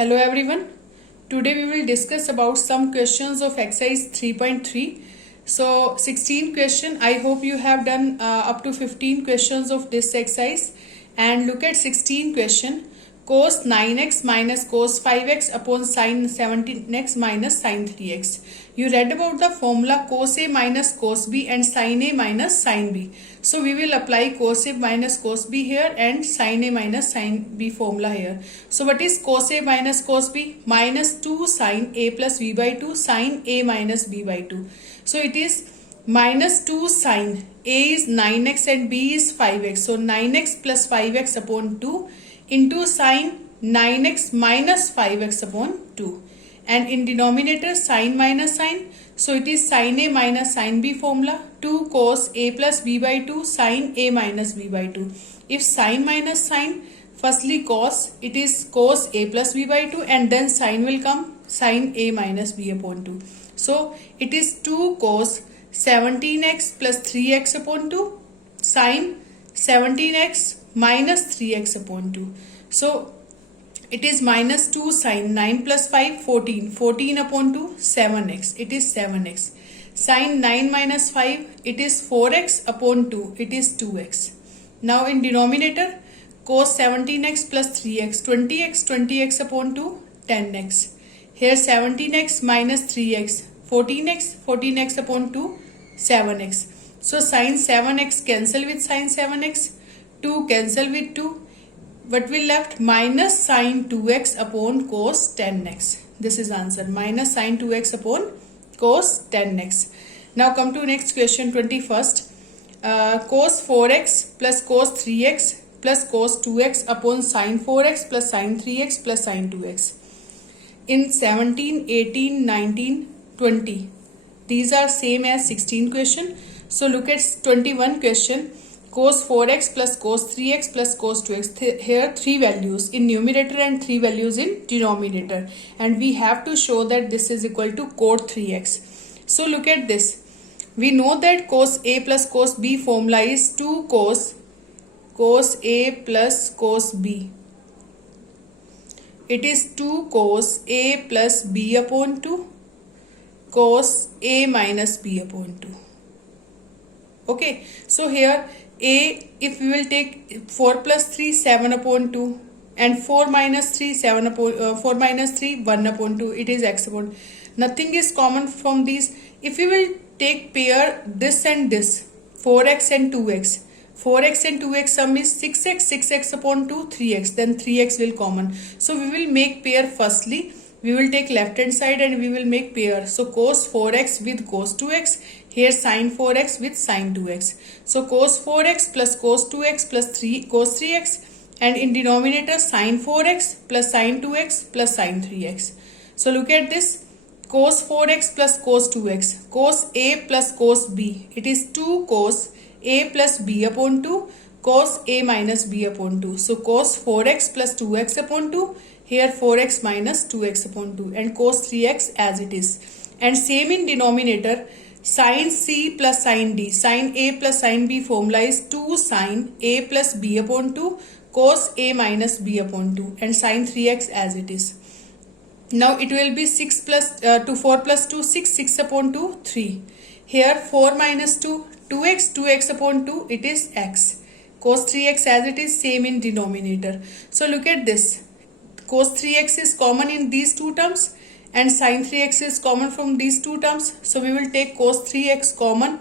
Hello everyone. Today we will discuss about some questions of exercise 3.3. So 16 question. I hope you have done up to 15 questions of this exercise. And look at 16 question. Cos 9x minus cos 5x upon sin 17x minus sin 3x. You read about the formula cos A minus cos B and sin A minus sin B. So we will apply cos A minus cos B here and sin A minus sin B formula here. So what is cos A minus cos B? Minus 2 sin A plus B by 2 sin A minus B by 2. So it is minus 2 sin A is 9x and B is 5x. So 9x plus 5x upon 2 into sin 9x minus 5x upon 2. And in denominator sin minus sin. So it is sin A minus sin B formula. 2 cos A plus B by 2 sin A minus B by 2. If sin minus sin, firstly cos, it is cos A plus B by 2 and then sin will come sin A minus B upon 2. So it is 2 cos 17x plus 3x upon 2 sin 17x minus 3x upon 2. So it is minus 2 sin 9 plus 5 14. 14 upon 2 7x. It is 7x. Sin 9 minus 5 it is 4x upon 2. It is 2x. Now in denominator cos 17x plus 3x 20x upon 2 10x. Here 17x minus 3x 14x upon 2 7x. So sin 7x cancel with sin 7x. 2 cancel with 2. What will left? Minus sin 2x upon cos 10x. This is answer. Minus sin 2x upon cos 10x. Now come to next question 21st. Cos 4x plus cos 3x plus cos 2x upon sin 4x plus sin 3x plus sin 2x. In 17, 18, 19, 20. These are same as 16 question. So look at 21 question. Cos 4x plus cos 3x plus cos 2x. Here 3 values in numerator and 3 values in denominator. And we have to show that this is equal to cot 3x. So look at this. We know that cos A plus cos B formula is 2 cos A plus cos B. It is 2 cos A plus B upon 2 cos A minus B upon 2. Okay. So here A, if we will take 4 plus 3, 7 upon 2 and 4 minus 3, 7 upon 4 minus 3, 1 upon 2, it is x upon. Nothing is common from these. If we will take pair this and this, 4x and 2x, 4x and 2x sum is 6x, 6x upon 2, 3x, then 3x will common. So we will make pair firstly. We will take left hand side and we will make pair. So cos 4x with cos 2x. Here sin 4x with sin 2x. So cos 4x plus cos 2x plus 3 cos 3x. And in denominator sin 4x plus sin 2x plus sin 3x. So look at this. Cos 4x plus cos 2x. Cos A plus cos B. It is 2 cos A plus B upon 2. Cos A minus B upon 2. So cos 4x plus 2x upon 2. Here 4x minus 2x upon 2 and cos 3x as it is. And same in denominator, sin C plus sin D. Sin A plus sin B formula is 2 sin A plus B upon 2 cos A minus B upon 2 and sin 3x as it is. Now it will be 6 plus 4 plus 2, 6 upon 2, 3. Here 4 minus 2, 2x upon 2, it is x. Cos 3x as it is, same in denominator. So look at this. Cos 3x is common in these two terms and sin 3x is common from these two terms. So we will take cos 3x common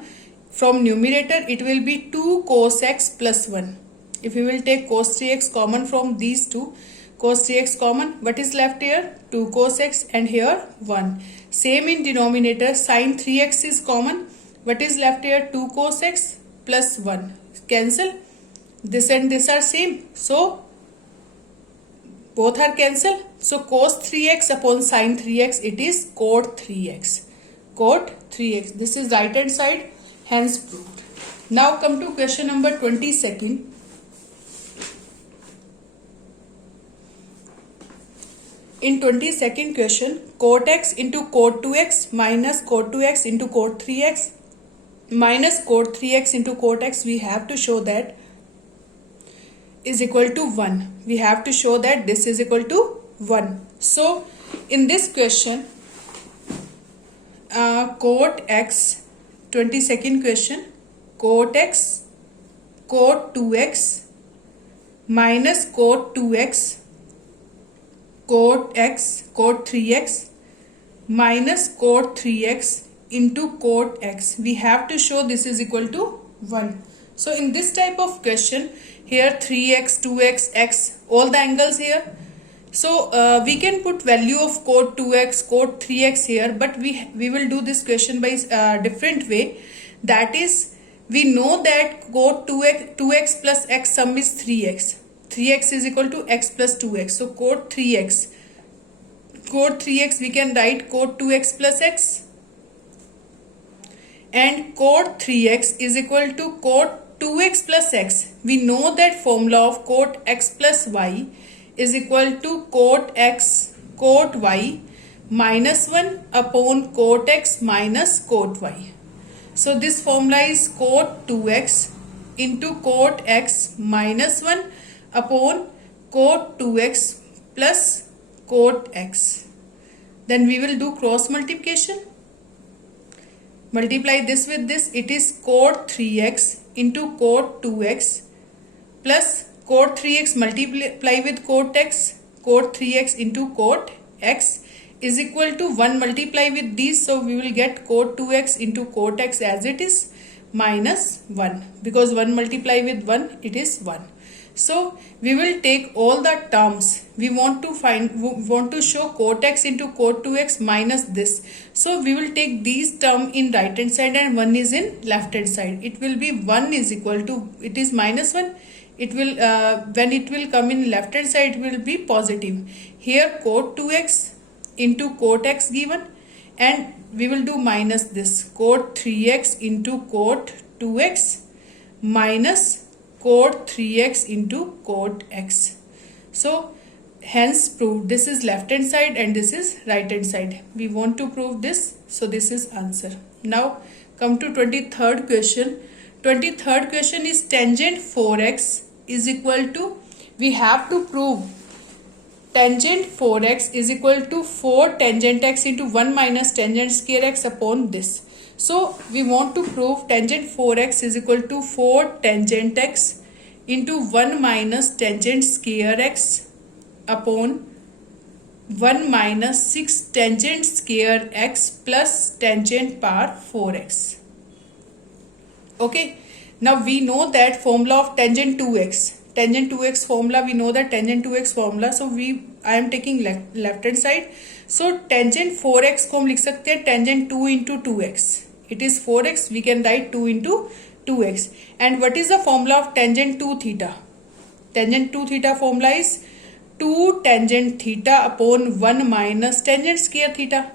from numerator. It will be 2 cos x plus 1. If we will take cos 3x common from these two, cos 3x common, what is left here? 2 cos x and here 1. Same in denominator, sin 3x is common. What is left here? 2 cos x plus 1. Cancel. This and this are same. So both are cancelled. So cos 3x upon sin 3x, it is cot 3x. Cot 3x. This is right hand side, hence proved. Now come to question number 22nd. In 22nd question, cot x into cot 2x minus cot 2x into cot 3x minus cot 3x into cot x, we have to show that is equal to 1. We have to show that this is equal to 1. So in this question, cot x, 22nd question, cot x, cot 2x minus cot 2x, cot x, cot 3x minus cot 3x into cot x. We have to show this is equal to 1. So in this type of question, here 3x, 2x, x, all the angles here. So we can put value of cot 2x, cot 3x here, but we will do this question by different way. That is, we know that cot 2x plus x sum is 3x. 3x is equal to x plus 2x. So cot 3x. Cot 3x we can write cot 2x plus x. And cot 3x is equal to cot 2x plus x. We know that formula of cot x plus y is equal to cot x cot y minus 1 upon cot x minus cot y. So this formula is cot 2x into cot x minus 1 upon cot 2x plus cot x. Then we will do cross multiplication. Multiply this with this. It is cot 3x into cot 2x plus cot 3x multiply with cot x. Cot 3x into cot x is equal to 1 multiply with these. So we will get cot 2x into cot x as it is minus 1. Because 1 multiply with 1, it is 1. So we will take all the terms. We want to show cot x into cot 2x minus this. So we will take these term in right hand side and 1 is in left hand side. It will be 1 is equal to, it is minus 1. It will when it will come in left hand side, it will be positive. Here cot 2x into cot x given, and we will do minus this cot 3x into cot 2x minus cot 3x into cot x. So hence proved. This is left hand side and this is right hand side. We want to prove this, so this is answer. Now come to 23rd question. 23rd question is tangent 4x is equal to, we have to prove tangent 4x is equal to 4 tangent x into 1 minus tangent square x upon this. So we want to prove tangent 4x is equal to 4 tangent x into 1 minus tangent square x upon 1 minus 6 tangent square x plus tangent power 4x. Okay. Now we know that formula of tangent 2x. Tangent 2x formula, we know that tangent 2x formula. So I am taking left hand side. So tangent 4x को हम लिख सकते हैं tangent 2 into 2x. It is 4x. We can write 2 into 2x. And what is the formula of tangent 2 theta? Tangent 2 theta formula is 2 tangent theta upon 1 minus tangent square theta.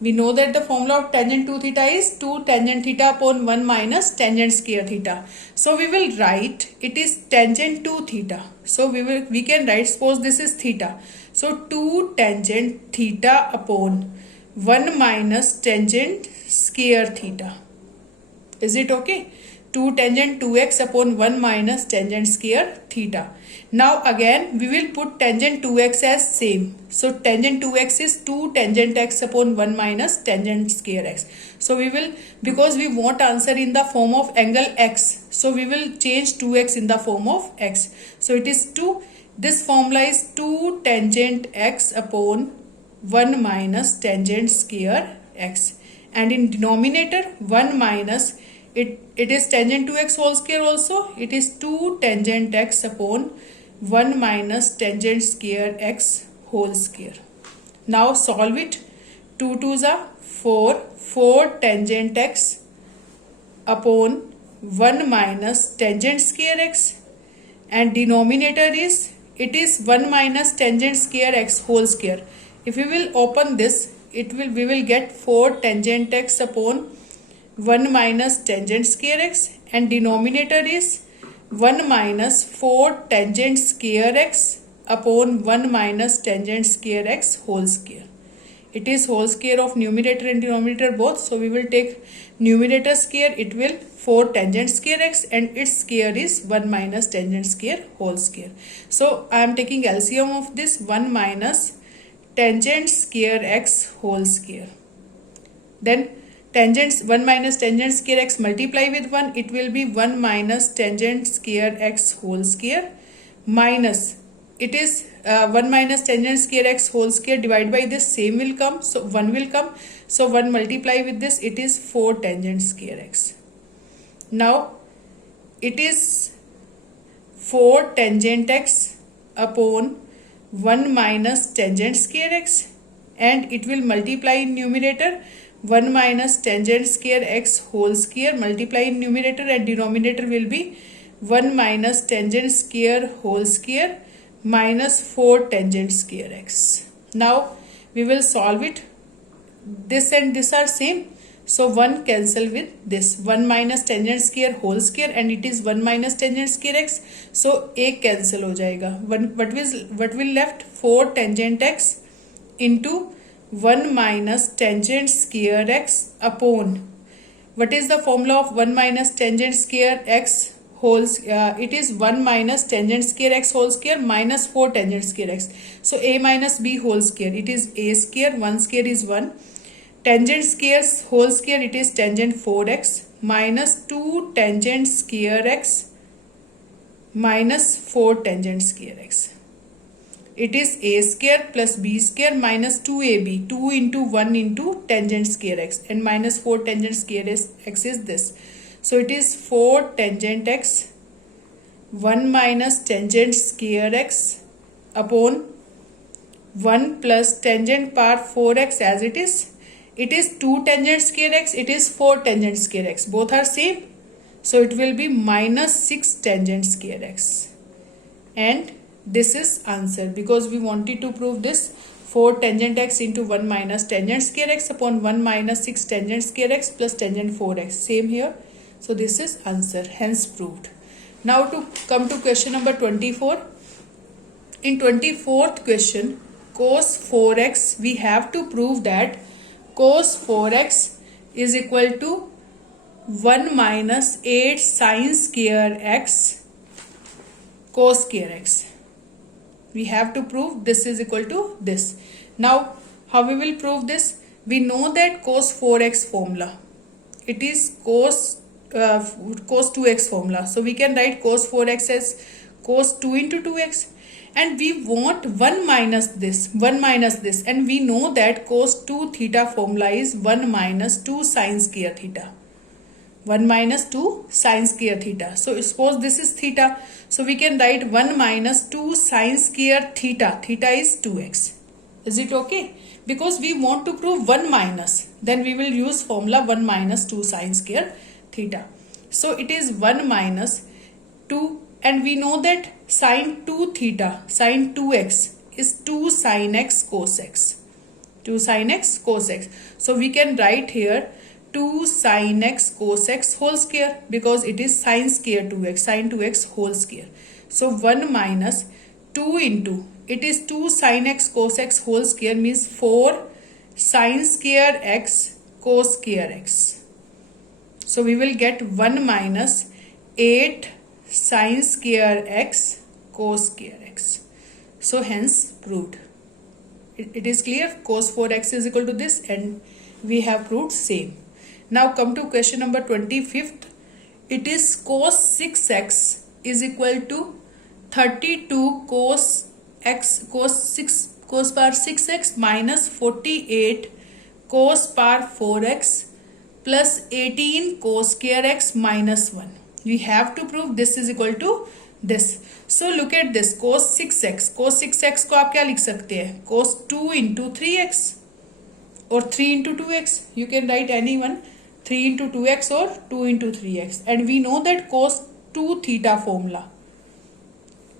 We know that the formula of tangent 2 theta is 2 tangent theta upon 1 minus tangent square theta. So we will write it is tangent 2 theta. So we can write, suppose this is theta. So 2 tangent theta upon 1 minus tangent square theta. Is it okay? 2 tangent 2x upon 1 minus tangent square theta. Now again we will put tangent 2x as same. So tangent 2x is 2 tangent x upon 1 minus tangent square x. So we will, because we want answer in the form of angle x, so we will change 2x in the form of x. So it is 2. This formula is 2 tangent x upon 1 minus tangent square x. And in denominator 1 minus, it is tangent 2x whole square also. It is 2 tangent x upon 1 minus tangent square x whole square. Now solve it. 2 2s are 4. 4 tangent x upon 1 minus tangent square x. And denominator is, it is 1 minus tangent square x whole square. If we will open this, we will get 4 tangent x upon 1 minus tangent square x, and denominator is 1 minus 4 tangent square x upon 1 minus tangent square x whole square. It is whole square of numerator and denominator both. So we will take numerator square. It will 4 tangent square x, and its square is 1 minus tangent square whole square. So I am taking LCM of this, 1 minus tangent square x whole square. Then tangents 1 minus tangent square x multiply with 1, it will be 1 minus tangent square x whole square minus, it is 1 minus tangent square x whole square divided by this, same will come, so 1 will come, so 1 multiply with this, it is 4 tangent square x. Now it is 4 tangent x upon 1 minus tangent square x, and it will multiply in numerator 1 minus tangent square x whole square, multiply in numerator, and denominator will be 1 minus tangent square whole square minus 4 tangent square x. Now we will solve it. This and this are same, so 1 cancel with this, 1 minus tangent square whole square, and it is 1 minus tangent square x, so एक cancel हो जाएगा. What will left? 4 tangent x into 1 minus tangent square x upon, what is the formula of 1 minus tangent square x whole, it is 1 minus tangent square x whole square minus 4 tangent square x. So a minus b whole square, it is a square, 1 square is 1. Tangent square whole square, it is tangent 4x minus 2 tangent square x minus 4 tangent square x. It is a square plus b square minus 2ab, 2 into 1 into tangent square x, and minus 4 tangent square x is this. So it is 4 tangent x 1 minus tangent square x upon 1 plus tangent power 4x as it is. It is 2 tangent square x, it is 4 tangent square x, both are same. So it will be minus 6 tangent square x, and this is answer, because we wanted to prove this 4 tangent x into 1 minus tangent square x upon 1 minus 6 tangent square x plus tangent 4x, same here. So this is answer, hence proved. Now to come to question number 24. In 24th question, cos 4x, we have to prove that cos 4x is equal to 1 minus 8 sin square x cos square x. We have to prove this is equal to this. Now how we will prove this? We know that cos 4x formula, it is cos 2x formula. So we can write cos 4x as cos 2 into 2x, and we want 1 minus this, and we know that cos 2 theta formula is 1 minus 2 sin square theta. 1 minus 2 sin square theta. So suppose this is theta, so we can write 1 minus 2 sin square theta. Theta is 2x. Is it okay? Because we want to prove 1 minus, then we will use formula 1 minus 2 sin square theta. So it is 1 minus 2, and we know that sin 2 theta, sin 2x is 2 sin x cos x. 2 sin x cos x. So we can write here 2 sin x cos x whole square, because it is sin square 2x, sin 2x whole square. So 1 minus 2 into, it is 2 sin x cos x whole square means 4 sin square x cos square x. So we will get 1 minus 8 sin square x cos square x. So hence proved. It is clear, cos 4x is equal to this, and we have proved same. Now come to question number 25th. It is cos 6x is equal to 32 cos x cos power 6x minus 48 cos power 4x plus 18 cos square x minus 1. We have to prove this is equal to this. So look at this, cos 6x. Cos 6x को आप क्या लिख सकते हैं? Cos 2 into 3x or 3 into 2x. You can write any one, 3 into 2x or 2 into 3x. And we know that cos 2 theta formula.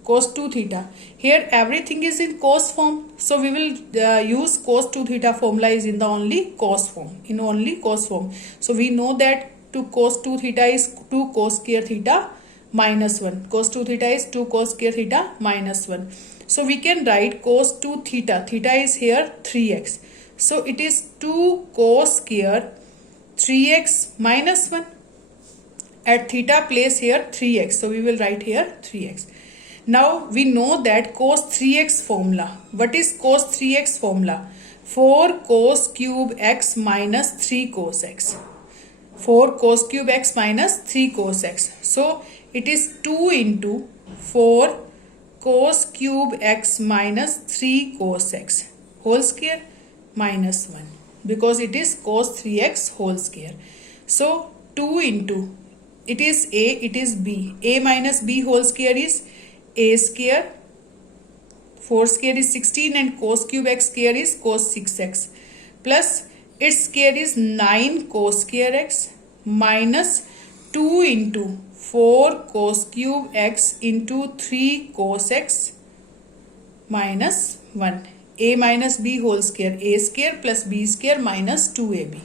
Cos 2 theta. Here everything is in cos form. So we will use cos 2 theta formula is in the only cos form. In only cos form. So we know that to cos 2 theta is 2 cos square theta minus 1. Cos 2 theta is 2 cos square theta minus 1. So we can write cos 2 theta. Theta is here 3x. So it is 2 cos square 3x minus 1. At theta place here 3x. So we will write here 3x. Now we know that cos 3x formula. What is cos 3x formula? 4 cos cube x minus 3 cos x. 4 cos cube x minus 3 cos x. So it is 2 into 4 cos cube x minus 3 cos x whole square minus 1, because it is cos 3x whole square. So 2 into, it is a, it is b. A minus b whole square is a square. 4 square is 16 and cos cube x square is cos 6x. Plus its square is 9 cos square x minus 2 into 4 cos cube x into 3 cos x minus 1. A minus b whole square, a square plus b square minus 2ab.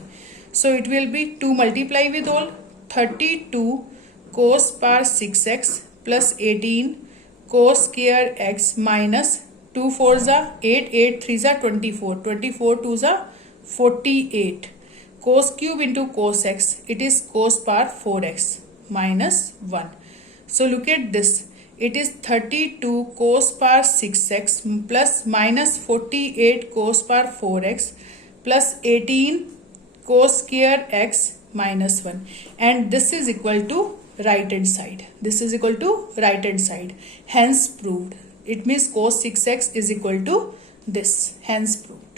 So it will be 2 multiply with all, 32 cos power 6x plus 18 cos square x minus 2 4s are 8, 8 3s are 24, 24 2s are 48. Cos cube into cos x, it is cos power 4x minus 1. So look at this. It is 32 cos power 6x plus minus 48 cos power 4x plus 18 cos square x minus 1. And this is equal to right hand side. This is equal to right hand side. Hence proved. It means cos 6x is equal to this. Hence proved.